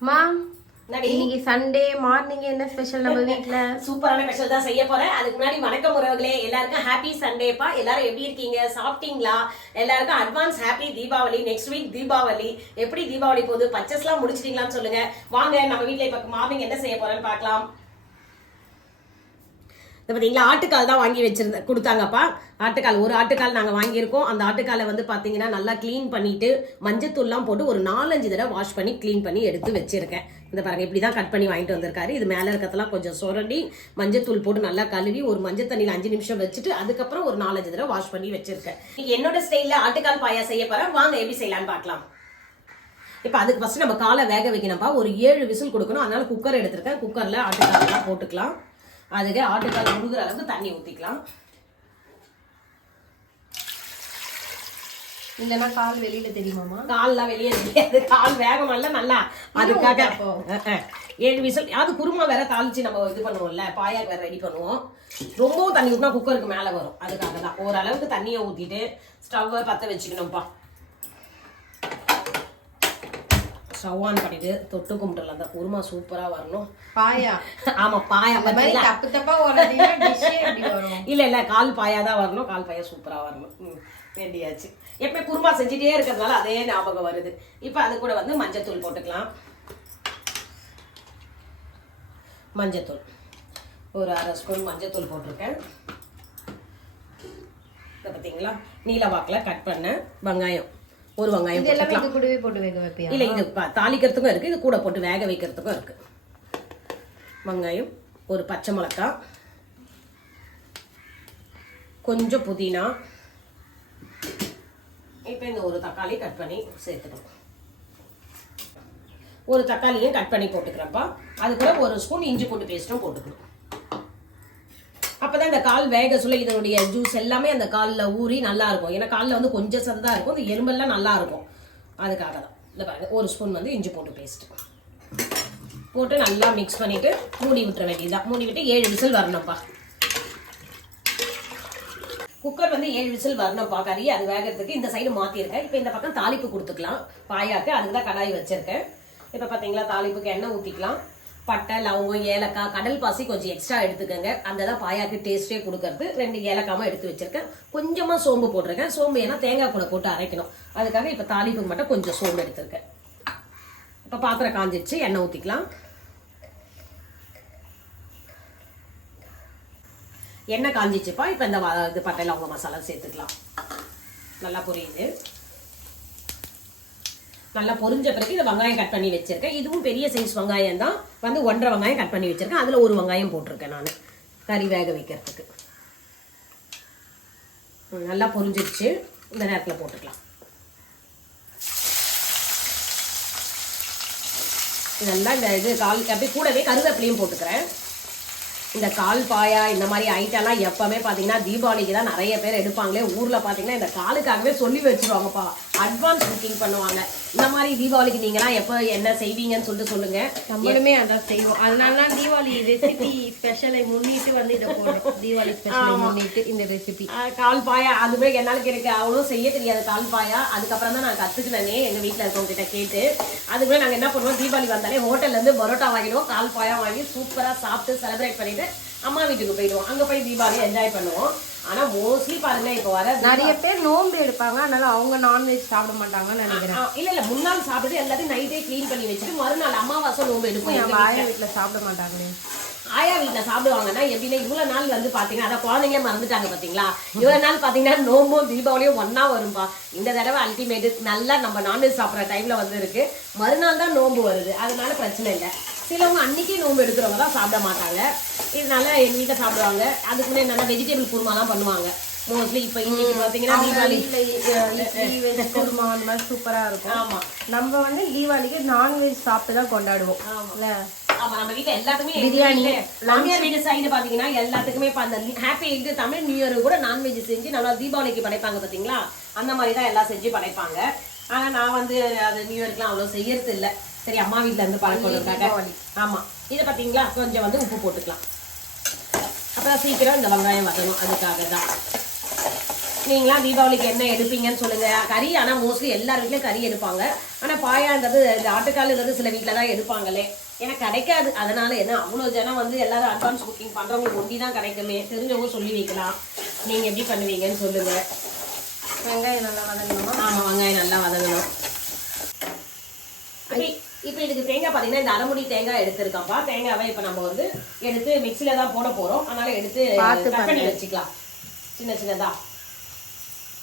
மா? இன்னைக்கு Sunday morning என்ன ஸ்பெஷல் நம்ம வீட்ல? சூப்பரான ஸ்பெஷல் தான் செய்ய போறேன். அதுக்கு முன்னாடி வணக்கம் உறவுகளே எல்லாருக்கும் ஹாப்பி சண்டேப்பா எல்லாரும் எப்படி இருக்கீங்க? சாப்பிட்டீங்களா? எல்லாருக்கும் advance happy Deepavali next week Deepavali. எப்படி தீபாவளி போகுது? பர்ச்சேஸ்லாம் முடிச்சிட்டீங்களான்னு சொல்லுங்க. வாங்க நம்ம வீட்ல இப்ப மார்னிங் என்ன செய்ய போறேன்னு பார்க்கலாம். இது பார்த்தீங்களா ஆட்டுக்கால் தான் வாங்கி வச்சிருந்த கொடுத்தாங்கப்பா. ஆட்டுக்கால் ஒரு ஆட்டுக்கால் நாங்கள் வாங்கியிருக்கோம். அந்த ஆட்டுக்காலை வந்து பார்த்தீங்கன்னா நல்லா க்ளீன் பண்ணிட்டு மஞ்சத்தூள்லாம் போட்டு ஒரு நாலஞ்சு தடவை வாஷ் பண்ணி க்ளீன் பண்ணி எடுத்து வச்சிருக்கேன். இந்த பாருங்க இப்படி தான் கட் பண்ணி வாங்கிட்டு வந்திருக்காரு. இது மேலே இருக்கிறதெல்லாம் கொஞ்சம் சுரண்டி மஞ்சத்தூள் போட்டு நல்லா கழுவி ஒரு மஞ்சள் தண்ணியில் அஞ்சு நிமிஷம் வச்சுட்டு அதுக்கப்புறம் ஒரு நாலஞ்சு தடவை வாஷ் பண்ணி வச்சிருக்கேன். இன்னைக்கு என்னோட ஸ்டைலில் ஆட்டுக்கால் பாயா செய்ய போகிறேன் வாங்க எப்படி செய்யலாம்னு பார்க்கலாம் இப்போ அதுக்கு ஃபர்ஸ்ட் நம்ம காலை வேக வைக்கணும்ப்பா. ஒரு ஏழு விசில் கொடுக்கணும். அதனால குக்கர் எடுத்திருக்கேன். குக்கரில் ஆட்டுக்காலெல்லாம் போட்டுக்கலாம். அதுக்கு ஆட்டுக்கால் முழுகிற அளவுக்கு தண்ணி ஊற்றிக்கலாம் இல்லனா கால் வெளியில தெரியுமாமா கால்லாம் வெளியே தெரியாது. கால் வேகமல்ல நல்லா அதுக்காக. ஏழு விசில் அது குருமா வேற தாளிச்சு நம்ம இது பண்ணுவோம்ல பாயாக்கு வேற ரெடி பண்ணுவோம். ரொம்பவும் தண்ணி ஊற்றினா குக்கருக்கு மேலே வரும். அதுக்காக தான் ஓரளவுக்கு தண்ணியை ஊற்றிட்டு ஸ்டவ்வை பற்ற வச்சுக்கணும்ப்பா. ஸ்டவ் ஆன் பண்ணிட்டு தொட்டு கும்பிட்டுல அந்த குருமா சூப்பரா வரணும். பாயா. ஆமா பாயா தப்பு தப்பா இல்ல இல்ல கால் பாயா தான் வரணும். கால் பாயா சூப்பரா வரணும். ம், வேண்டியாச்சு. எப்பயும் குருமா செஞ்சுட்டே இருக்கிறதுனால அதே ஞாபகம் வருது. இப்போ அது கூட வந்து மஞ்சத்தூள் போட்டுக்கலாம். மஞ்சத்தூள். ஒரு அரை ஸ்பூன் மஞ்சத்தூள் போட்டிருக்கேன். இதை பார்த்தீங்களா நீல வாக்கில் கட் பண்ண வெங்காயம். ஒரு வெங்காயம் எல்லாமே கூடவே போட்டு வேக வைப்பியா? இல்லை இது தாளிக்கிறதுக்கும் இருக்கு. இது கூட போட்டு வேக வைக்கிறதுக்கும் இருக்கு. வெங்காயம் ஒரு பச்சை மிளகாய் கொஞ்சம் புதினா. இப்போ இந்த ஒரு தக்காளி கட் பண்ணி சேர்த்துக்கணும். ஒரு தக்காளியும் கட் பண்ணி போட்டுக்கிறப்பா அது கூட ஒரு ஸ்பூன் இஞ்சி பூண்டு பேஸ்ட்டும் போட்டுக்கணும். அப்பதான் இந்த கால் வேக சொல்ல இதனுடைய ஜூஸ் எல்லாமே அந்த காலில் ஊறி நல்லா இருக்கும். ஏன்னா காலில் வந்து கொஞ்சம் சந்தா இருக்கும். இந்த எலும்பெல்லாம் நல்லா இருக்கும். அதுக்காக தான். இந்த பாருங்க. ஒரு ஸ்பூன் வந்து இஞ்சி போட்டு பேஸ்ட் போட்டு நல்லா மிக்ஸ் பண்ணிட்டு மூடி விட்டுற வேண்டியதுதான். மூடி விட்டு ஏழு விசில் வரணும்ப்பா. குக்கர் வந்து ஏழு விசில் வரணும்ப்பா. கறி அது வேகிறதுக்கு இந்த சைடு மாற்றிருக்கேன் இப்போ இந்த பக்கம் தாளிப்பு கொடுத்துக்கலாம். பாயாக்கு அதுக்கு தான் கடாய் வச்சிருக்கேன். இப்போ பார்த்தீங்களா தாளிப்புக்கு எண்ணெய் ஊற்றிக்கலாம் பட்டை லவங்கம் ஏலக்காய் கடல் பாசி கொஞ்சம் எக்ஸ்ட்ரா எடுத்துக்கோங்க. அந்த தான் பாயாக்கு டேஸ்ட்டே கொடுக்கறது. ரெண்டு ஏலக்காவும் எடுத்து வச்சிருக்கேன். கொஞ்சமாக சோம்பு போட்டிருக்கேன். சோம்பு ஏன்னா தேங்காய் கூட போட்டு அரைக்கணும். அதுக்காக இப்போ தாளிப்புக்கு மட்டும் கொஞ்சம் சோம்பு எடுத்திருக்கேன். இப்போ பாத்திரம் காஞ்சிடுச்சு எண்ணெய் ஊற்றிக்கலாம் எண்ணெய் காஞ்சிச்சுப்பா. இப்போ இந்த வ- இது பட்டை லவங்க மசாலா சேர்த்துக்கலாம். நல்லா புரியுது. நல்லா பொரிஞ்ச பிறகு இந்த வெங்காயம் கட் பண்ணி வச்சுருக்கேன். இதுவும் பெரிய சைஸ் வெங்காயம் தான். வந்து ஒன்றரை வெங்காயம் கட் பண்ணி வச்சுருக்கேன். அதில் ஒரு வெங்காயம் போட்டிருக்கேன் நான். கறி வேக வைக்கிறதுக்கு. நல்லா பொரிஞ்சிருச்சு. இந்த நேரத்தில் போட்டுக்கலாம். இதெல்லாம் இந்த இது கால் அப்படியே கூடவே கருவேப்பிலையும் போட்டுக்கிறேன். இந்த கால் பாயா இந்த மாதிரி ஐட்டம்லாம் எப்போவுமே பார்த்தீங்கன்னா தீபாவளிக்கு தான் நிறைய பேர் எடுப்பாங்களே. ஊரில் பார்த்தீங்கன்னா இந்த காலுக்காகவே சொல்லி வச்சிருவாங்கப்பா. அட்வான்ஸ் புக்கிங் பண்ணுவாங்க. இந்த மாதிரி தீபாவளிக்கு நீங்களாம் எப்போ என்ன செய்வீங்கன்னு சொல்லிட்டு சொல்லுங்க. நம்மளுமே அதான் செய்வோம். அதனால தான் தீபாவளி ரெசிபி ஸ்பெஷலை முன்னிட்டு வந்து இதை போடுறோம். தீபாவளி ஸ்பெஷலை முன்னிட்டு இந்த ரெசிபி கால் பாயா அதுவே என்னாலுக்கு எனக்கு அவ்வளோ செய்ய தெரியாது கால் பாயா. அதுக்கப்புறம் தான் நான் கற்றுக்கினேனே எங்கள் வீட்டில் இருக்கவங்க கிட்ட. கேட்டு அதுவே நாங்கள் என்ன பண்ணுவோம் தீபாவளி வந்தாலே ஹோட்டல்லேருந்து பரோட்டா வாங்கிடுவோம் கால் பாயா வாங்கி சூப்பராக சாப்பிட்டு செலிப்ரேட் பண்ணிட்டு அம்மா வீட்டுக்கு போயிடுவோம். அங்கே போய் தீபாவளி என்ஜாய் பண்ணுவோம். ஆனால் மோஸ்ட்லி பாருங்க இப்போ வர நிறைய பேர் நோன்பு எடுப்பாங்க. அதனால அவங்க நான்வெஜ் சாப்பிட மாட்டாங்கன்னு நினைக்கிறேன். இல்ல இல்ல. முன்னாள் சாப்பிட்டு எல்லாத்தையும் நைட்டே க்ளீன் பண்ணி வச்சுட்டு மறுநாள் அமாவாசை நோம்பு எடுப்போம் எங்க ஆயா வீட்டுல சாப்பிட மாட்டாங்களே? ஆயா வீட்டில் சாப்பிடுவாங்கன்னா எப்படின்னா இவ்வளோ நாள் வந்து பார்த்தீங்கன்னா அதான் குழந்தைங்களே மறந்துட்டாங்க பார்த்தீங்களா இவ்வளோ நாள் பார்த்தீங்கன்னா நோம்பும் தீபாவளியும் ஒன்றா வரும்பா. இந்த தடவை அல்டிமேட்டு நல்லா நம்ம நான்வெஜ் சாப்பிட்ற டைமில் வந்து இருக்கு. மறுநாள் தான் நோம்பு வருது. அதனால பிரச்சனை இல்லை. சிலவங்க அன்னைக்கே நோம்பு எடுக்கிறவங்க தான் சாப்பிட மாட்டாங்க. இதனால எங்கள் வீட்டில் சாப்பிடுவாங்க. அதுக்குன்னு என்னென்ன வெஜிடபிள் குருமாலாம் பண்ணுவாங்க. மோஸ்ட்லி இப்போ இன்னைக்கு பார்த்தீங்கன்னா தீபாவளி. வீட்டுல குருமா அந்த மாதிரி சூப்பரா இருக்கும். ஆமாம் நம்ம வந்து தீபாவளிக்கு நான்வெஜ் சாப்பிட்டு தான் கொண்டாடுவோம். ஆமா. நம்ம வீட்ல எல்லாத்துக்குமே பிரியாணி, மாமியார் சைடு பாத்தீங்கன்னா எல்லாத்துக்குமே இப்ப அந்த ஹாப்பி இது தமிழ் நியூ இயர் கூட நான்வெஜ் செஞ்சு நல்லா தீபாவளிக்கு படைப்பாங்க பாத்தீங்களா? அந்த மாதிரி தான் எல்லாம் செஞ்சு படைப்பாங்க. ஆனா நான் வந்து அது நியூ இயர்க்குலாம் அவ்வளவு செய்யறது இல்ல. சரி அம்மா வீட்ல இருந்து பழக்கம். ஆமா. இதை பாத்தீங்களா? கொஞ்சம் வந்து உப்பு போட்டுக்கலாம். அப்புறம் சீக்கிரம் இந்த வெங்காயம் வரணும் அதுக்காக தான். நீங்களாம் தீபாவளிக்கு என்ன எடுப்பீங்கன்னு சொல்லுங்க. கறி ஆனா மோஸ்ட்லி எல்லார் வீட்லயும் கறி எடுப்பாங்க. ஆனா பாயான்றது இந்த ஆட்டுக்காலுன்றது சில வீட்டில் தான் எடுப்பாங்களே. ஏன்னா கிடைக்காது. அதனால என்ன? அவ்வளோ ஜனம் வந்து எல்லாரும் அட்வான்ஸ் புக்கிங் பண்றவங்களுக்கு ஒண்டி தான் கிடைக்குமே. தெரிஞ்சவங்க சொல்லி வைக்கலாம். நீங்க எப்படி பண்ணுவீங்கன்னு சொல்லுங்க. வெங்காயம் நல்லா வதங்கணுமா? ஆமா வெங்காயம் நல்லா வதங்கணும். இப்ப- இதுக்கு தேங்காய் பாத்தீங்கன்னா இந்த அரைமுடி தேங்காய் எடுத்திருக்காப்பா தேங்காவை இப்ப நம்ம வந்து எடுத்து மிக்சில தான் போட போறோம். அதனால எடுத்து கட் பண்ணி வச்சுக்கலாம். சின்ன சின்னதா.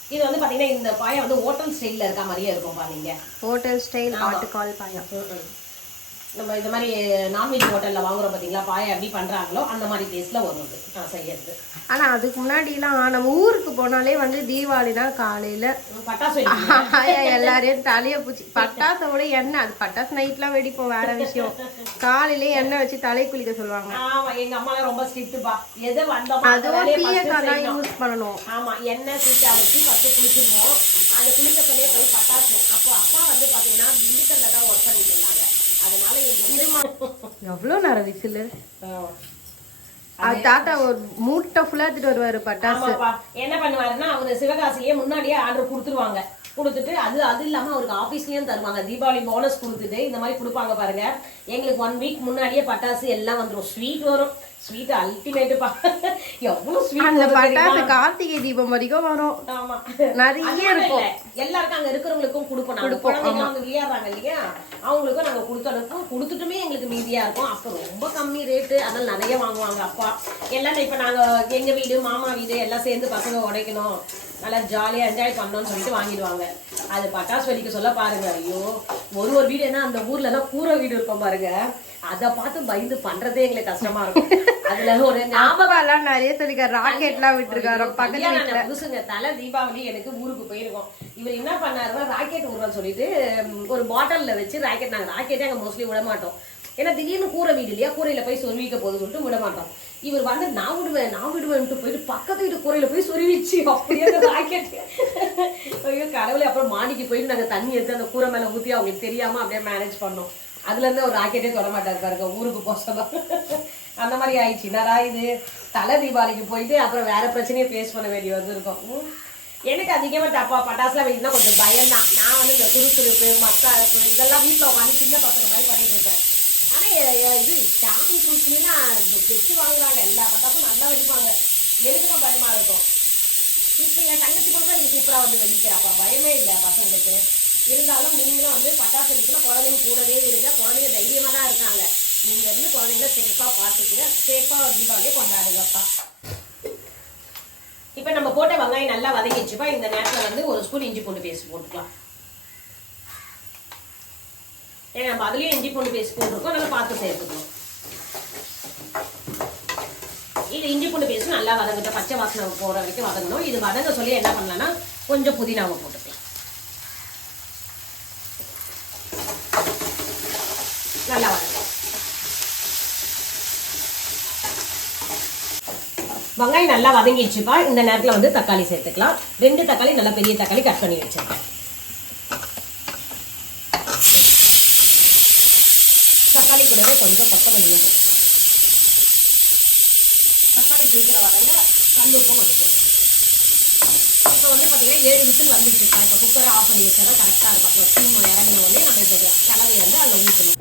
இது வந்து பாத்தீங்கன்னா இந்த பாயம் வந்து ஹோட்டல் ஸ்டைல்ல இருக்க மாதிரியே இருக்கும்பா நீங்க. Hotel style. ஆட்டுக்கால் பாயம். நம்ம இந்த மாதிரி நான்வெஜ் ஹோட்டல்ல வாங்குறோம் பாத்தீங்களா? பாயம் எப்படி பண்றாங்களோ அந்த மாதிரி டேஸ்ட்ல வரும் நான் செய்யறது ஆனா அதுக்கு முன்னாடிலாம் நம்ம ஊருக்கு போனாலே வந்து தீபாவளினா காலையில. பட்டாசு எல்லாரையும் தலைய பூச்சி பட்டாசை விட எண்ணெய் அது பட்டாசு நைட்லாம் வெடிப்போம் வேற விஷயம். காலையில எண்ணெய் வச்சு தலை குளிக்க சொல்லுவாங்க. ரொம்ப ஸ்ட்ரிக்ட்பா எதை வந்தோமோ அதுவும் தான் செய்யணும். யூஸ் பண்ணணும். ஆமா எண்ணெய் சீட்டா வச்சு ஃபர்ஸ்ட் குளிச்சிருவோம். அந்த குளிக்கத்தலையே போய் பட்டாசு. அப்போ அப்பா வந்து பாத்தீங்கன்னா திண்டுக்கல்ல தான் ஒர்க் பண்ணிட்டு இருந்தாங்க. அதனால எவ்வளவு நேரம் விசிலு தாத்தா ஒரு மூட்டை ஃபுல்லா எடுத்துட்டு வருவாரு பட்டாசு. என்ன பண்ணுவாருன்னா அவரு சிவகாசிலேயே முன்னாடியே ஆர்டர் கொடுத்துருவாங்க. கொடுத்துட்டு அது அது இல்லாம அவருக்கு ஆபீஸ்லயும் தருவாங்க. தீபாவளி போனஸ் கொடுத்துட்டு இந்த மாதிரி கொடுப்பாங்க பாருங்க. எங்களுக்கு ஒன் வீக் முன்னாடியே பட்டாசு எல்லாம் வந்துரும். ஸ்வீட் வரும். ஸ்வீட் அல்டிமேட்டுப்பா எவ்வளவு அந்த ஸ்வீட் பட்டாசு கார்த்திகை தீபம் வரைக்கும் வரும். ஆமா. நிறைய இருக்கும். எல்லாருக்கும் அங்க இருக்கிறவங்களுக்கும் கொடுப்போம். நாங்க குழந்தைங்க வந்து விளையாடுறாங்க இல்லையா? அவங்களுக்கும் நாங்க கொடுத்து அனுப்புவோம் கொடுத்துட்டுமே எங்களுக்கு மீதியா இருக்கும். அப்ப ரொம்ப கம்மி ரேட்டு அதனால நிறைய வாங்குவாங்க அப்பா. எல்லாம் இப்ப நாங்க எங்க வீடு மாமா வீடு எல்லாம் சேர்ந்து பசங்க உடைக்கணும். நல்லா ஜாலியா என்ஜாய் பண்ணணும்னு சொல்லிட்டு வாங்கிடுவாங்க. அது பட்டாசு வெடிக்க சொல்ல பாருங்க. ஐயோ ஒரு ஒரு வீடு என்ன அந்த ஊர்ல எல்லாம் கூரை வீடு இருக்கும் பாருங்க. அதை பார்த்து பயந்து பண்றதே எங்களுக்கு கஷ்டமா இருக்கும். அதுல ஒரு ஞாபகம். எல்லாம் நிறைய சொல்லிருக்காரு ராக்கெட் எல்லாம் விட்டுருக்காரு பக்கத்து கல்யாணம் வீட்டுல ஆன புதுசுங்க. தலை தீபாவளி எனக்கு ஊருக்கு போயிருக்கோம். இவர் என்ன பண்ணாருன்னா ராக்கெட் விடுறோம்னு சொல்லிட்டு ஒரு பாட்டில்ல வச்சு ராக்கெட் நாங்க ராக்கெட்டே அங்க மோஸ்ட்லி விட மாட்டோம் ஏன்னா திடீர்னு கூரை வீடு இல்லையா? கூரையில போய் சொருவிக்க போகுது சொல்லிட்டு விட மாட்டோம் இவர் வந்து நான் விடுவேன் நான் விடுவேன்ட்டு போயிட்டு பக்கத்து வீட்டு கூரையில போய் சொருவிச்சு. அப்படியே ராக்கெட் ஐயோ கடவுளே அப்புறம் மாடிக்கு போயிட்டு நாங்க தண்ணி எடுத்து அந்த கூரை மேல ஊத்தி அவங்களுக்கு தெரியாம அப்படியே மேனேஜ் பண்ணோம். அதுலேருந்து ஒரு ராக்கெட்டே தொட மாட்டாரு பாருங்க ஊருக்கு போக அந்த மாதிரி ஆயிடுச்சு. என்னடா இது? தலை தீபாவளிக்கு போயிட்டு அப்புறம் வேற பிரச்சனையை ஃபேஸ் பண்ண வேண்டி வந்திருக்கோம். உம். எனக்கு அதிகமா தப்பா பட்டாசுலாம் வெடினா கொஞ்சம் பயம் தான் நான் வந்து இந்த துருத்துருப்பு மத்த இதெல்லாம் வீட்டில் உட்காந்து சின்ன பசங்க மாதிரி பண்ணிட்டு இருக்கேன். ஆனால் இது சாமி சூழ்ச்சிலாம் வச்சு வாங்குறாங்க. எல்லா பட்டாசும் நல்லா வெடிப்பாங்க. எனக்கு தான் இருக்கும். இப்போ என் தங்கச்சி கூட தான் சூப்பராக வந்து வெடிக்கிறாப்பா பயமே இல்லை பசங்களுக்கு. இருந்தாலும் நீங்களும் வந்து பட்டாசு வெடிக்கலாம் குழந்தைங்க கூடவே இருங்க. குழந்தைங்க தைரியமாக தான் இருக்காங்க. நீங்கள் இருந்து குழந்தைங்கள சேஃபாக பார்த்துக்குங்க. சேஃபாக தீபாவளியை கொண்டாடுங்கப்பா. இப்போ நம்ம போட்ட வெங்காயம் நல்லா வதங்கிச்சுப்பா இந்த நேரத்தில் வந்து ஒரு ஸ்பூன் இஞ்சி பூண்டு பேஸ்ட் போட்டுக்கலாம். ஏன்னா நம்ம அதுலேயும் இஞ்சி பூண்டு பேஸ்ட் போட்டிருக்கோம் நல்லா பார்த்து சேர்த்துக்கணும். இது இஞ்சி பூண்டு பேஸ்ட் நல்லா வதங்கிட்டோம். பச்சை வாசனை போகிற வரைக்கும் வதங்கணும். இது வதங்க சொல்லி என்ன பண்ணலான்னா கொஞ்சம் புதினாவை போட்டுக்கலாம். நல்லா வதங்கும் வெங்காயம் நல்லா வதங்கிடுச்சுப்பா. இந்த நேரத்தில் வந்து தக்காளி சேர்த்துக்கலாம். ரெண்டு தக்காளி நல்லா பெரிய தக்காளி கட் பண்ணி வச்சிருக்கேன். தக்காளி கூடவே கொஞ்சம் கொத்தமல்லியும் போட்டு தக்காளி சீக்கிரம் வதங்க கல் உப்பும் வந்துடும் இப்போ வந்து பார்த்தீங்கன்னா ஏழு விசில் வந்துச்சுப்பா இப்போ குக்கரை ஆஃப் பண்ணி வச்சா தான் கரெக்டாக இருக்கும். அப்புறம் ஸ்டீம் இறங்கின உடனே நம்ம இந்த கலவை வந்து அதில் ஊற்றணும்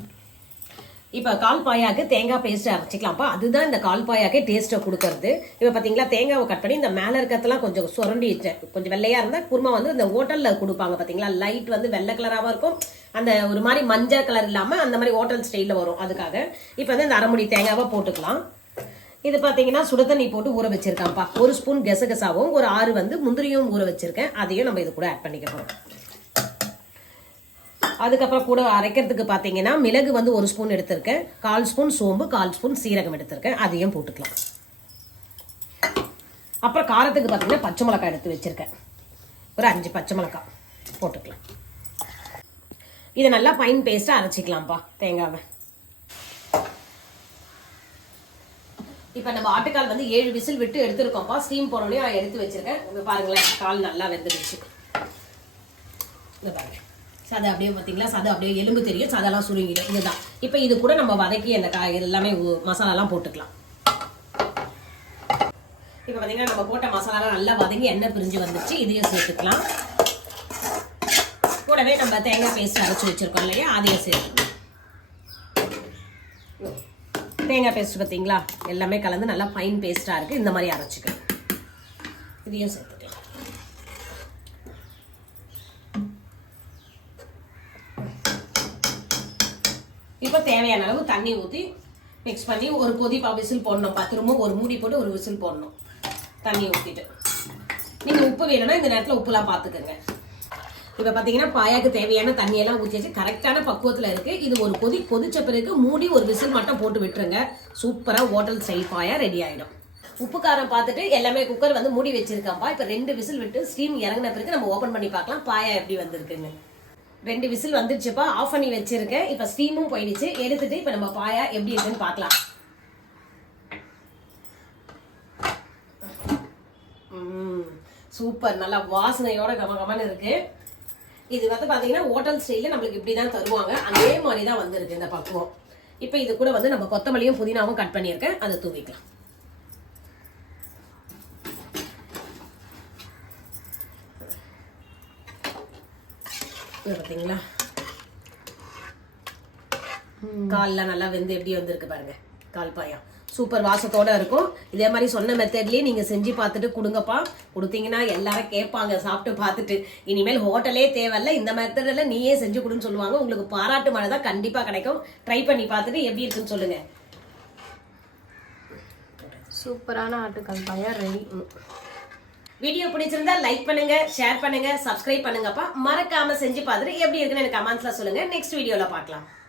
இப்போ கால் பாயாக்கு தேங்காய் பேஸ்ட் அரைச்சிக்கலாம்ப்பா. அதுதான் இந்த கால் பாயாக்கே டேஸ்ட்டை கொடுக்கறது. இப்போ பார்த்தீங்களா தேங்காவை கட் பண்ணி இந்த மேலே இருக்கிறதெல்லாம் கொஞ்சம் சுரண்டி வச்சேன். கொஞ்சம் வெள்ளையாக இருந்தால் குருமா வந்து இந்த ஹோட்டலில் கொடுப்பாங்க பார்த்தீங்களா லைட் வந்து வெள்ளை கலராகவும் இருக்கும். அந்த ஒரு மாதிரி மஞ்சள் கலர் இல்லாமல் அந்த மாதிரி ஹோட்டல் ஸ்டைலில் வரும் அதுக்காக. இப்போ வந்து இந்த அரைமுடி தேங்காவை போட்டுக்கலாம். இது பார்த்தீங்கன்னா சுடு தண்ணி போட்டு ஊற வச்சிருக்கான்ப்பா ஒரு ஸ்பூன் கெசகசாவும் ஒரு ஆறு வந்து முந்திரியும் ஊற வச்சிருக்கேன். அதையும் நம்ம இது கூட ஆட் பண்ணிக்க போகிறோம் அதுக்கப்புறம் கூட அரைக்கிறதுக்கு பார்த்தீங்கன்னா மிளகு வந்து ஒரு ஸ்பூன் எடுத்திருக்கேன். கால் ஸ்பூன் சோம்பு கால் ஸ்பூன் சீரகம் எடுத்திருக்கேன். அதையும் போட்டுக்கலாம். அப்புறம் காரத்துக்கு பார்த்தீங்கன்னா பச்சை மிளகாய் எடுத்து வச்சிருக்கேன். ஒரு அஞ்சு பச்சை மிளகாய் போட்டுக்கலாம். இதை நல்லா பைன் பேஸ்ட்டாக அரைச்சிக்கலாம்ப்பா தேங்காவை. இப்போ நம்ம ஆட்டுக்கால் வந்து ஏழு விசில் விட்டு எடுத்துருக்கோம்ப்பா. ஸ்டீம் போனோடனே எடுத்து வச்சிருக்கேன். பாருங்களேன் கால் நல்லா வெந்துடுச்சு. சதை அப்படியே பார்த்தீங்களா? சதை அப்படியே எலும்பு தெரியும். சதெல்லாம் சுருங்கிடும். இதுதான். இப்போ இது கூட நம்ம வதக்கி அந்த காய் எல்லாமே மசாலாலாம் போட்டுக்கலாம். இப்போ பார்த்தீங்கன்னா நம்ம போட்ட மசாலாலாம் நல்லா வதங்கி எண்ணெய் பிரிஞ்சு வந்துச்சு இதையும் சேர்த்துக்கலாம். கூடவே நம்ம தேங்காய் பேஸ்ட் அரைச்சி வச்சுருக்கோம் இல்லையா? அதையும் சேர்த்துக்கலாம். தேங்காய் பேஸ்ட் பார்த்தீங்களா? எல்லாமே கலந்து நல்லா ஃபைன் பேஸ்ட்டாக இருக்குது இந்த மாதிரி அரைச்சிக்கலாம். இதையும் சேர்த்துக்கலாம் இப்போ தேவையான அளவு தண்ணி ஊற்றி மிக்ஸ் பண்ணி ஒரு கொதிப்பா விசில் போடணும். திரும்ப ஒரு மூடி போட்டு ஒரு விசில் போடணும். தண்ணி ஊற்றிட்டு நீங்கள் உப்பு வேணும்னா இந்த நேரத்தில் உப்புலாம் பார்த்துக்கோங்க இப்போ பார்த்தீங்கன்னா பாயாக்கு தேவையான தண்ணியெல்லாம் ஊற்றி வச்சு கரெக்டான பக்குவத்தில் இருக்குது இது ஒரு கொதி கொதிச்ச பிறகு மூடி ஒரு விசில் மட்டும் போட்டு விட்டுருங்க. சூப்பராக ஹோட்டல் ஸ்டைல் பாயா ரெடி ஆகிடும் உப்பு காரம் பார்த்துட்டு எல்லாமே குக்கர் வந்து மூடி வச்சிருக்காப்பா இப்போ ரெண்டு விசில் விட்டு ஸ்டீம் இறங்கின பிறகு நம்ம ஓப்பன் பண்ணி பார்க்கலாம். பாயா எப்படி வந்திருக்குன்னு. ரெண்டு விசில் வந்துருச்சுப்பா ஆஃப் பண்ணி வச்சிருக்கேன். இப்போ ஸ்டீமும் போயிடுச்சு. எடுத்துட்டு இப்போ நம்ம பாயா எப்படி இருக்குன்னு பார்க்கலாம். சூப்பர். நல்லா வாசனையோட கமகமன்னு இருக்கு. இது வந்து பார்த்தீங்கன்னா ஹோட்டல் ஸ்டைலில் நம்மளுக்கு இப்படி தான் தருவாங்க. அதே மாதிரி தான் வந்திருக்கு இந்த பக்குவம். இப்போ இது கூட வந்து நம்ம கொத்தமல்லியும் புதினாவும் கட் பண்ணியிருக்கேன். அதை தூவிக்கலாம். பார்த்தீங்களா கால்ல நல்லா வெந்து எப்படி வந்திருக்கு பாருங்க கால் பாயம். சூப்பர் வாசத்தோட இருக்கும். இதே மாதிரி சொன்ன மெத்தட்லயே நீங்க செஞ்சு பார்த்துட்டு கொடுங்கப்பா. கொடுத்தீங்கன்னா எல்லாரும் கேட்பாங்க சாப்பிட்டு பார்த்துட்டு. இனிமேல் ஹோட்டலே தேவையில்ல. இந்த மெத்தடில் நீயே செஞ்சு கொடுன்னு சொல்லுவாங்க. உங்களுக்கு பாராட்டு மழை தான் கண்டிப்பா கிடைக்கும். ட்ரை பண்ணி பார்த்துட்டு எப்படி இருக்குன்னு சொல்லுங்க. சூப்பரான ஆட்டுக்கால் பாயா ரெடி வீடியோ பிடிச்சிருந்தா லைக் பண்ணுங்க ஷேர் பண்ணுங்க சப்ஸ்கிரைப் பண்ணுங்கப்பா. மறக்காம செஞ்சு பார்த்துட்டு எப்படி இருக்குன்னு எனக்கு கமெண்ட்ஸ்ல சொல்லுங்க. நெக்ஸ்ட் வீடியோல பார்க்கலாம்.